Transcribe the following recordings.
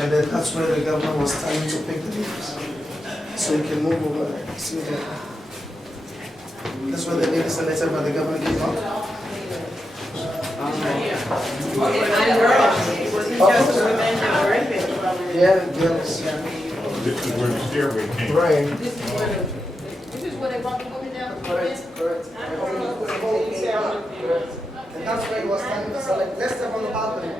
And then that's where the governor was starting to pick the names. So you can move over there. See there. That's where the name is selected by the governor came out. Yeah, girls. This is where the stairway came. Right. This is where they brought the woman down? Correct. And that's where he was standing to select. Let's step on the balcony.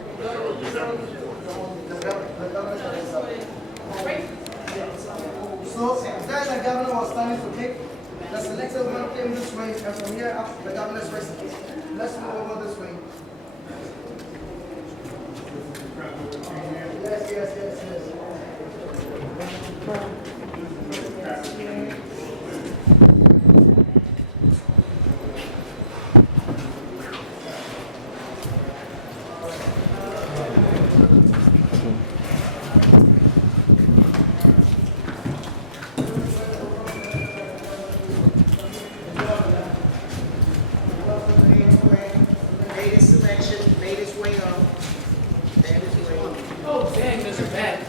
So there the governor was standing to pick. The selected one came this way, and from here up the governor's residence. Let's move over this way. Yes. Oh, dang, those are bad.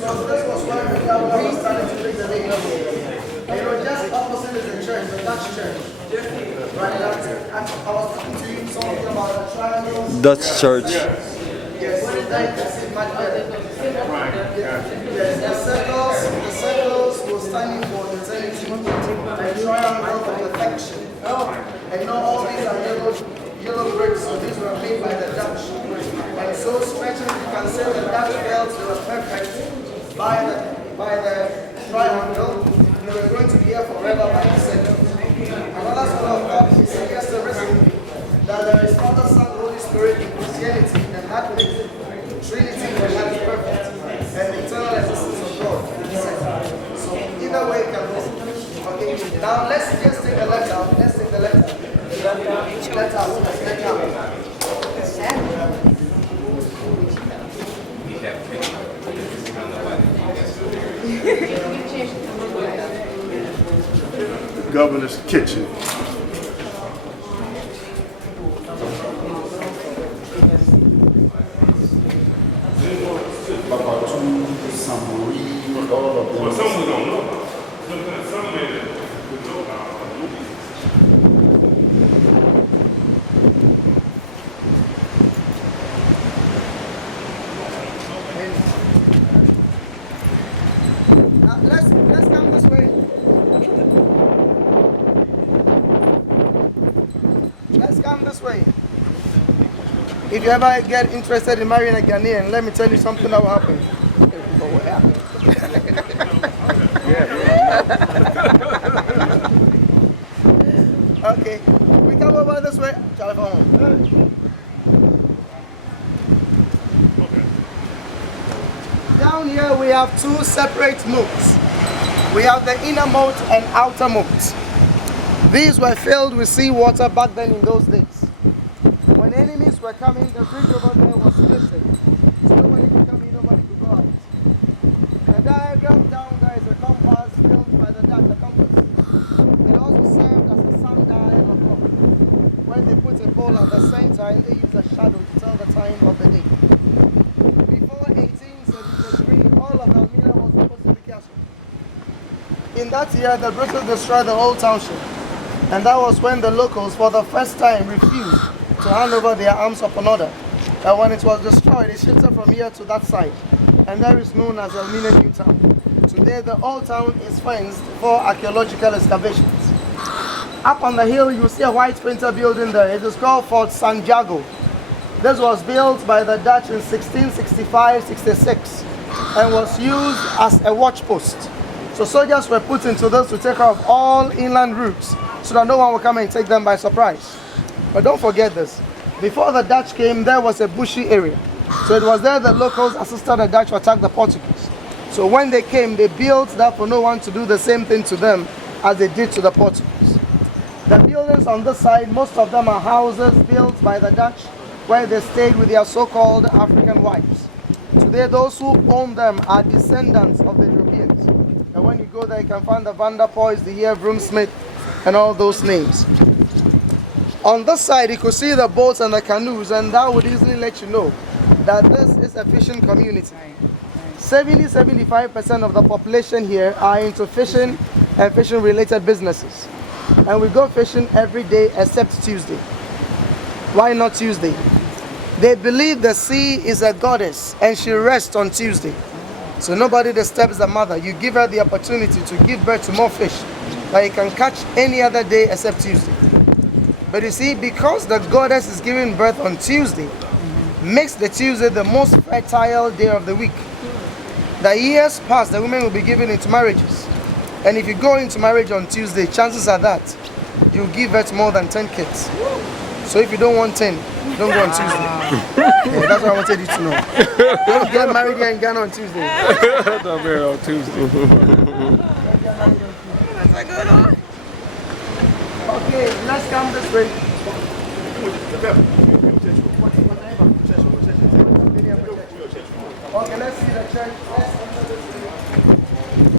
So this was where the governor was starting to pick the name of it. You know, just opposite is the church, the Dutch church. Right, I was talking to you something about the triangles. Dutch church. Yes, what is that? That's it, much better. Yes, the circles were standing for eternity, and triangle for perfection. And you know, all these are yellow bricks, so these were made by the Dutch. And so stretching, you can say the Dutch belts were perfect by the triangle. They were going to be here forever by the second. Another school of thought is against the recipe that there is Father, Son, Holy Spirit in Christianity, and that makes it Trinity, and that is perfect, and the eternal existence of God. So either way can go. Okay, now let's just take the left out. Let's take the left out. Left out. Left out. Governor's kitchen. Babatu, Samori, all of them. Well, some we don't know about. Some may we know about. Now let's come this way. Let's come this way. If you ever get interested in marrying a Ghanaian, let me tell you something that will happen. Okay, we come over this way. Down here we have two separate moats. We have the inner moat and outer moat. These were filled with seawater back then in those days. When enemies were coming, the bridge over there was lifted. So nobody could come in, nobody could go out. The diagram down there is a compass built by the Dutch, a compass. It also served as a sundial of clock. When they put a pole at the center and they use a shadow to tell the time of the day. Before 1873, all of Elmina was supposed to be castle. In that year, the British destroyed the whole township. And that was when the locals, for the first time, refused to hand over their arms upon order. And when it was destroyed, it shifted from here to that side. And that is known as Elmina New Town. Today, the old town is fenced for archaeological excavations. Up on the hill, you see a white painter building there. It is called Fort Santiago. This was built by the Dutch in 1665-66 and was used as a watch post. So soldiers were put into this to take care of all inland routes so that no one would come and take them by surprise. But don't forget this. Before the Dutch came, there was a bushy area. So it was there the locals assisted the Dutch to attack the Portuguese. So when they came, they built that for no one to do the same thing to them as they did to the Portuguese. The buildings on this side, most of them are houses built by the Dutch where they stayed with their so-called African wives. Today, those who own them are descendants of the Europeans. And when you go there, you can find the Van der Poys, the Heer Smith, and all those names. On this side, you could see the boats and the canoes, and that would easily let you know that this is a fishing community. 70-75% of the population here are into fishing and fishing-related businesses. And we go fishing every day except Tuesday. Why not Tuesday? They believe the sea is a goddess and she rests on Tuesday. So nobody disturbs the mother. You give her the opportunity to give birth to more fish that you can catch any other day except Tuesday. But you see, because the goddess is giving birth on Tuesday, makes the Tuesday the most fertile day of the week. The years past, the women will be given into marriages. And if you go into marriage on Tuesday, chances are that you'll give birth more than 10 kids. So if you don't want 10, don't go on Tuesday. Yeah, that's what I wanted you to know. Don't get married here in Ghana on Tuesday. Don't marry on Tuesday. That's a good one. Okay, let's come this way. Okay, let's see the church. Let's enter this way.